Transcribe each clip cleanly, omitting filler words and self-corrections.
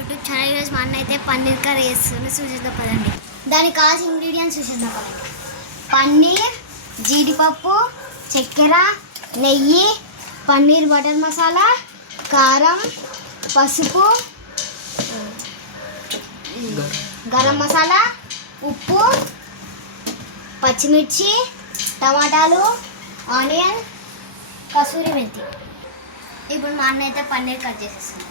YouTube channel. ఈరోజు మా అన్న అయితే పన్నీర్ కర్రీ వేస్తుంది, చూసేద్దాం పదండి. దానికి కావాల్సిన ఇంగ్రీడియంట్స్ చూసేద్దాం పదండి. పన్నీర్, జీడిపప్పు, చక్కెర, నెయ్యి, పన్నీర్ బటర్ మసాలా, కారం, పసుపు, గరం మసాలా, ఉప్పు, పచ్చిమిర్చి, టమాటాలు, ఆనియన్, కసూరి మెంతి. ఇప్పుడు మా అన్న అయితే పన్నీర్ కట్ చేసేస్తుంది.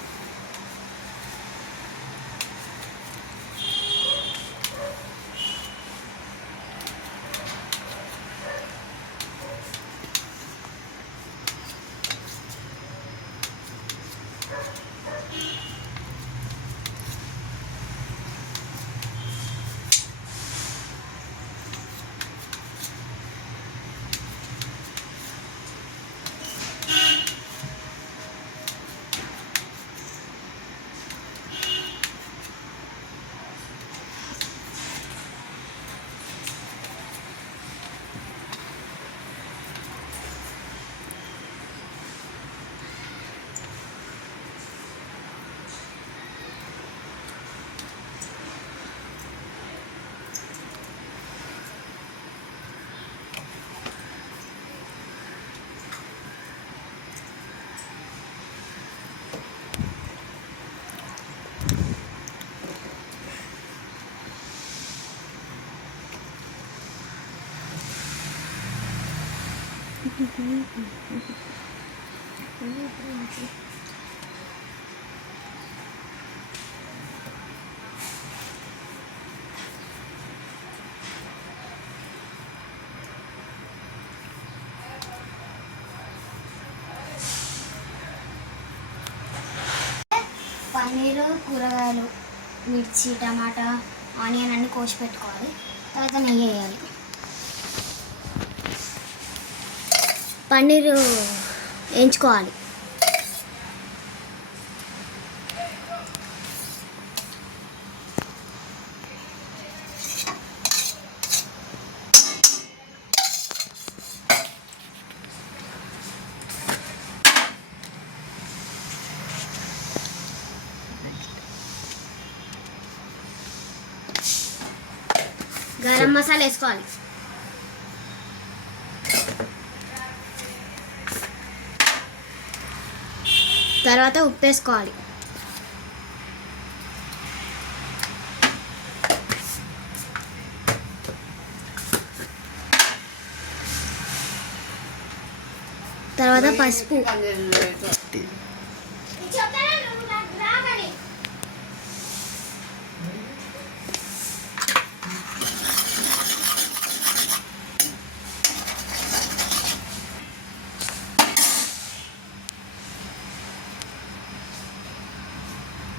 పన్నీరు, కూరగాయలు, మిర్చి, టమాటా, ఆనియన్ అన్నీ కోసి పెట్టుకోవాలి. తర్వాత నెయ్యి వేయాలి. పన్నీరు వేయించుకోవాలి. గరం మసాలా వేసుకోవాలి. తర్వాత ఉప్పు వేసుకోవాలి. తర్వాత పసుపు,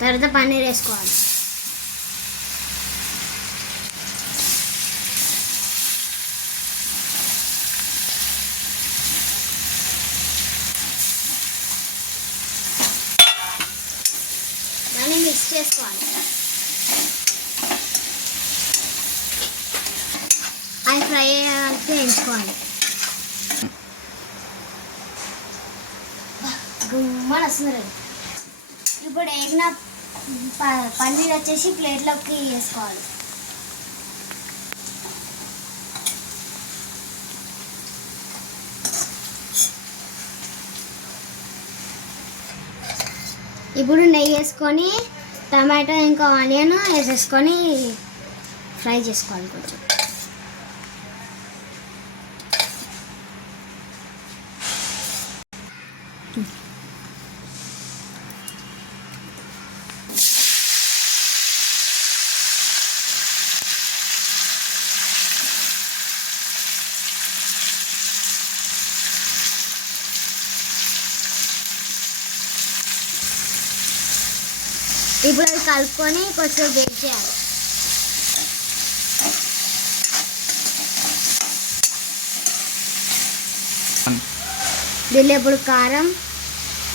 తర్వాత పన్నీర్ వేసుకోవాలి. దాన్ని మిక్స్ చేసుకోవాలి. అది ఫ్రై అయ్యేదానికి వేయించుకోవాలి. గుమ్మని వస్తుంది. ఇప్పుడు వేగిన పన్నీర్ వచ్చేసి ప్లేట్లోకి వేసుకోవాలి. ఇప్పుడు నెయ్యి వేసుకొని టమాటో ఇంకా ఆనియన్ వేసేసుకొని ఫ్రై చేసుకోవాలి కొంచెం. ఇప్పుడు అది కలుపుకొని కొంచెం బేక్ చేయాలి. దీనిలో ఇప్పుడు కారం,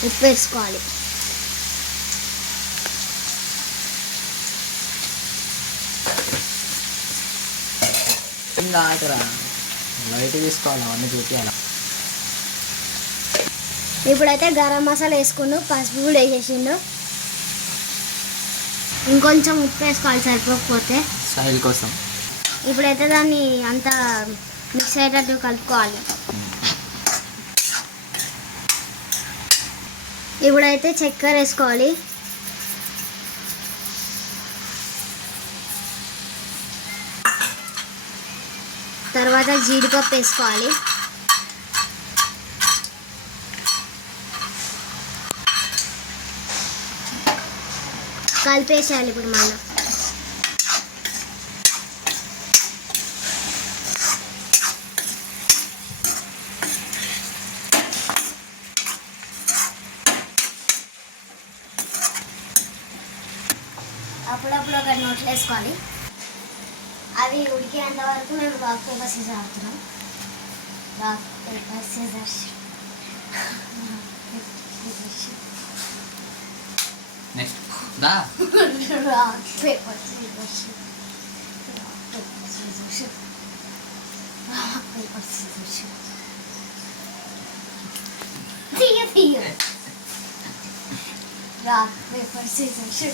ఉప్పు వేసుకోవాలి. లైట్ తీసుకోవాలి, అవన్నీ చూపించాలి. ఇప్పుడైతే గరం మసాలా వేసుకుండు, పసుపు కూడా వేసేసిండు. ఇంకొంచెం ఉప్పు వేసుకోవాలి సరిపోకపోతే. స్టైల్ కోసం. ఇప్పుడైతే దాన్ని అంతా మిక్స్ అయ్యేటట్టు కలుపుకోవాలి. ఇప్పుడైతే చక్కెర వేసుకోవాలి. తర్వాత జీడిపప్పు వేసుకోవాలి. కలిపేసేయాలి ఇప్పుడు మళ్ళీ. అప్పుడప్పుడు ఒక నోట్లు వేసుకోవాలి. అవి ఉడికేంత వరకు మేము రాక్ పేపర్ సీజర్ ఆడుతున్నాం. Rock paper scissors. నెక్స్ట్ దా rock paper scissors. Rock paper scissors. Rock paper scissors. తీయ rock paper scissors.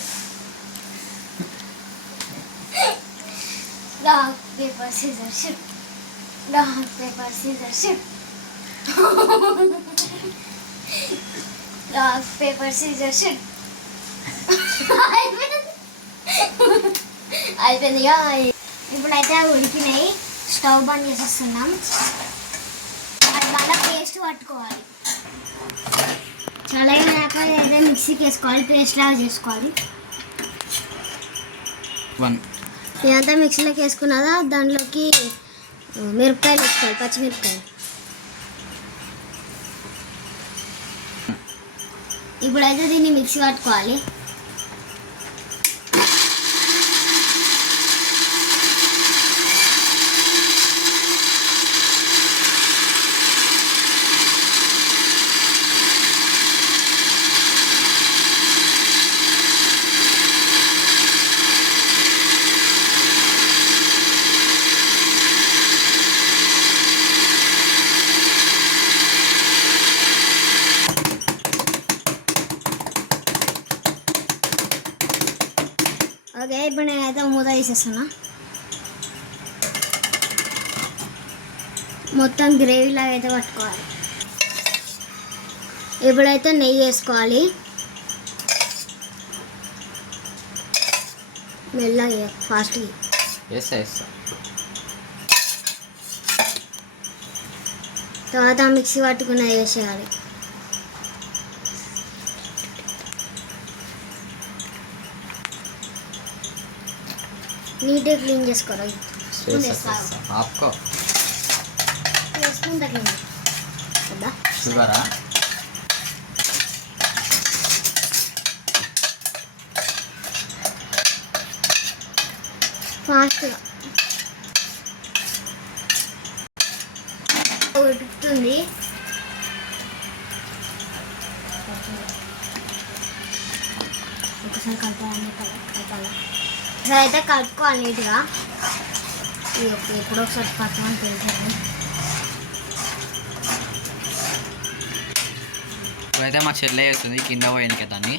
Rock, paper, scissors, shoot. Rock, paper, scissors, shoot. Rock, paper, scissors, shoot. అయిపోయింది. ఇప్పుడైతే ఉడికినాయి. Stove బంద్ చేసేస్తున్నాం. అది మళ్ళీ paste పట్టుకోవాలి. చాలా అయితే మిక్సీకి వేసుకోవాలి. పేస్ట్ లాగా చేసుకోవాలి. ఇదంతా మిక్సీలోకి వేసుకున్నదా దాంట్లోకి మిరపకాయలు వేసుకోవాలి. పచ్చిమిరపకాయలు. ఇప్పుడైతే దీన్ని మిక్సీ పట్టుకోవాలి. ఓకే, ఇప్పుడు నేనైతే మూత తీసేస్తున్నా. మొత్తం గ్రేవీలాగా అయితే పట్టుకోవాలి. ఇప్పుడైతే నెయ్యి వేసుకోవాలి. మెల్లగా ఫాస్ట్గా తర్వాత మిక్సీ పట్టుకున్నది వేసేయాలి. నీట్గా క్లీన్ చేసుకోరా. స్పూన్ తగ్గింది కదా. షుగరా ఫాస్ట్గా ఉడుకుతుంది. ఒకసారి కలపాలి. అయితే కలుపుకోవాలి నీట్గా. ఎప్పుడో ఒకసారి పక్కన తెలిసింది. ఇప్పుడైతే మా చెల్లె వేస్తుంది కింద పోయింది కదా అని.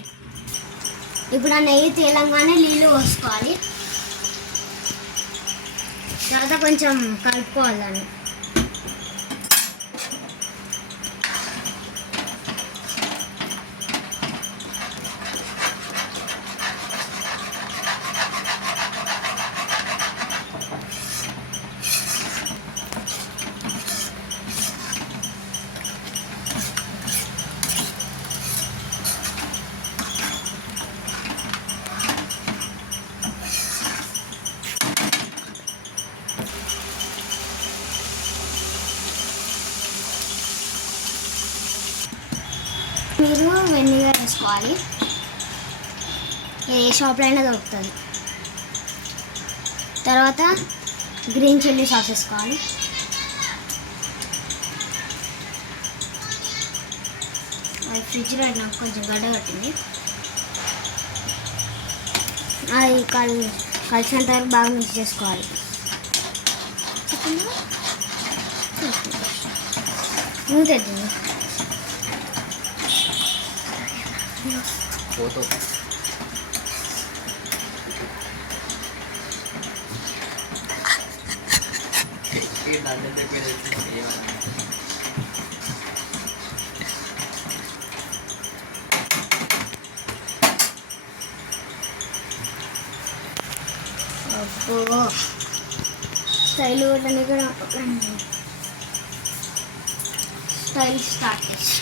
ఇప్పుడు ఆ నెయ్యి తేలంగానే నీళ్ళు పోసుకోవాలి. తర్వాత కొంచెం కలుపుకోవాలి దాన్ని. మీరు వెనిగర్ వేసుకోవాలి. ఏ షాప్లో అయినా దొరుకుతుంది. తర్వాత గ్రీన్ చిల్లీ సాస్ వేసుకోవాలి. అది ఫ్రిడ్జ్లో నాకు కొంచెం గడ్డ కట్టింది. అది కలిసినంత వరకు బాగా మిక్స్ చేసుకోవాలి. మూత ఎత్తుంది. అబ్బో స్టైల్ కొట్టడానికి కూడా స్టైల్ స్టార్ట్ చేసి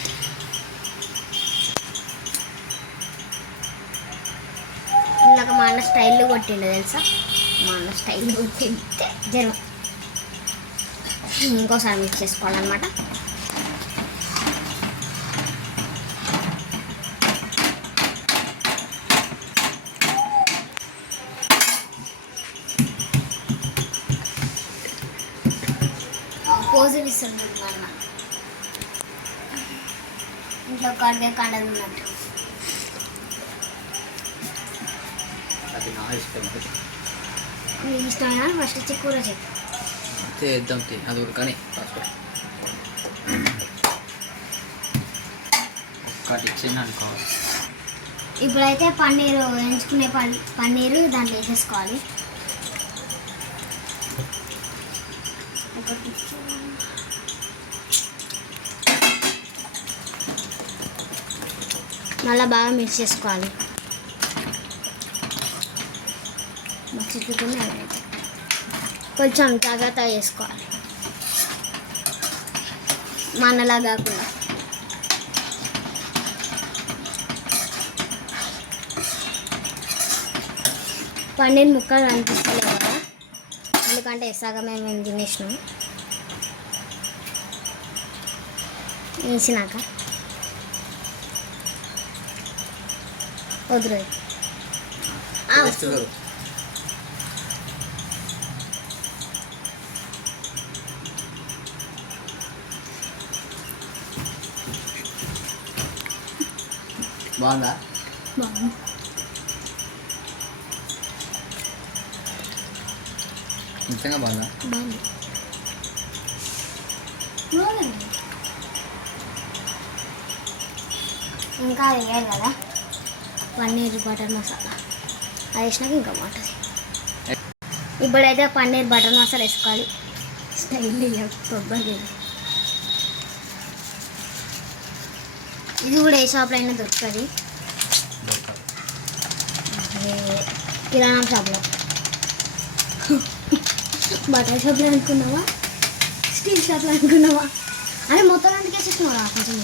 ఇందాక మా అన్న స్టైల్లో కొట్టిండు తెలుసా, మా అన్న స్టైల్ కొట్టింటే జరం ఇంకోసారి మిక్స్ చేసుకోవాలన్నమాట. పోజులు ఇస్తుంది మా అన్న ఇంట్లో కడిగే కండలు ఉన్నట్టు. నీకు ఇష్టమైనా ఫస్ట్ వచ్చి కూర చెప్పు. చేద్దాం అది కానీ ఒక్కటి ఇచ్చింది అనుకో. ఇప్పుడైతే పన్నీరు ఎంచుకునే పన్నీరు దాంట్లో వేసేసుకోవాలి. ఒకటి మళ్ళీ బాగా మిక్స్ చేసుకోవాలి. మిక్సీకునే కొంచెం జాగ్రత్తగా చేసుకోవాలి, మనలా కాకుండా. పన్నీర్ ముక్కలు అనిపిస్తలేవు కదా, ఎందుకంటే సగమే మేము తినేసినాం. వేసినాక వద్దు బాగుందా? బాగుంది. నిజంగా బాగుందా? బాగుంది. ఇంకా వేయాలి కదా పన్నీర్ బటర్ మసాలా, అది వేసినాక ఇంకా బాగుంటుంది. ఇప్పుడైతే పన్నీర్ బటర్ మసాలా వేసుకోవాలి. స్టైల్ కొబ్బరి ఇది కూడా ఏ షాప్లో అయినా దొరుకుతుంది, కిరాణా షాప్లో. బటర్ షాప్లో అనుకున్నావా, స్టీల్ షాప్లో అనుకున్నావా? అరే మొత్తం అందుకే వేసేస్తున్నావా? కొంచెం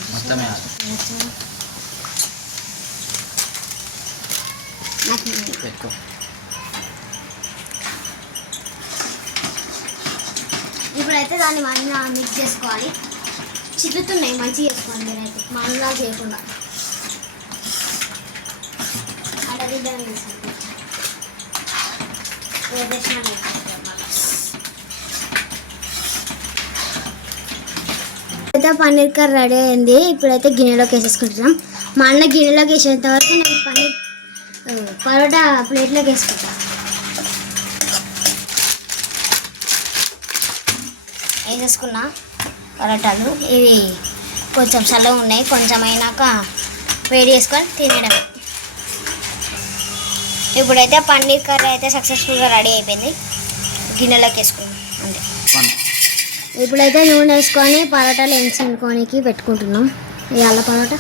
ఇప్పుడైతే దాన్ని మంచిగా మిక్స్ చేసుకోవాలి. చిట్లుతున్నాయి, మంచిగా చేసుకోవాలి మీరైతే, మనలా చేయకుండా. అలాగే దాన్ని అయితే పన్నీర్ కర్రీ రెడీ అయింది. ఇప్పుడైతే గిన్నెలోకి వేసేసుకుంటున్నాం. మా అన్న గిన్నెలోకి వేసేంత వరకు నేను పన్నీర్ పరోటా ప్లేట్లోకి వేసుకుంటాను. వేసేసుకున్నా పరోటాలు. ఇవి కొంచెం చల్లగా ఉన్నాయి, కొంచెం అయినాక వేడి చేసుకొని తినేయడమే. ఇప్పుడైతే పన్నీర్ కర్రీ అయితే సక్సెస్ఫుల్గా రెడీ అయిపోయింది. గిన్నెలోకి వేసుకున్నాం అంతే. ఇప్పుడైతే నూనె వేసుకొని పరోటాలు వేయించుకోనికి పెట్టుకుంటున్నాం. ఇవాళ పరోటా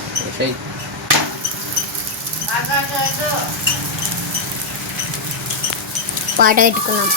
పాట పెట్టుకున్నాం.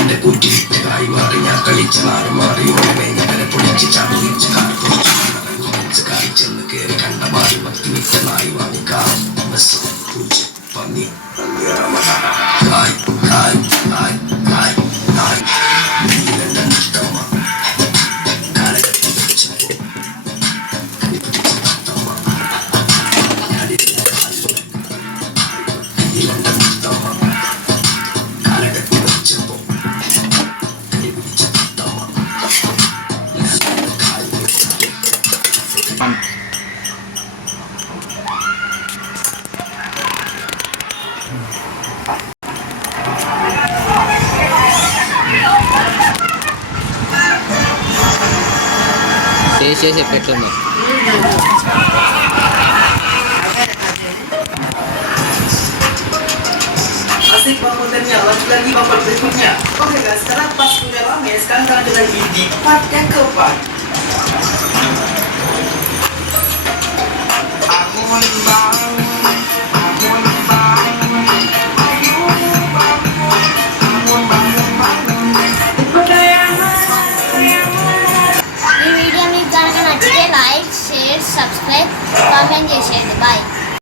എന്റെ കൂറ്റിലായി മാറി ഞാൻ കളിച്ച നാട് മാറി ഓരമേങ്ങനെ പൊളിച്ച് ചാടിച്ച് കാണിച്ചെന്ന് കയറി കണ്ട മാറി പത്തി മിറ്റനായി വാങ്ങിക്കാർ പന്നി കായ് കായ് കായ് കായ് കായ് നീലെന്റെ നഷ്ടമ്മ കാലഘട്ടം വെച്ചപ്പോ കൈപിടിച്ച തത്തമ്മ നീലെന്റെ നഷ്ടമ്മ കാലഘട്ടം വെച്ചപ്പോ കൈപിടിച്ച തത്തമ്മ చేసేసి పెట్టుంది Asik bangunannya, lagi bapak berikutnya. Oke guys, sekarang pas udah rame, sekarang kita lanjut lagi di part yang keempat. Bangun, bangun, bangun, bangun, ayo bangun, bangun, bangun, bangun. ఈ వీడియో మీకు కనుక నచ్చితే లైక్ షేర్ సబ్స్క్రైబ్ కామెంట్ చేసేయండి bye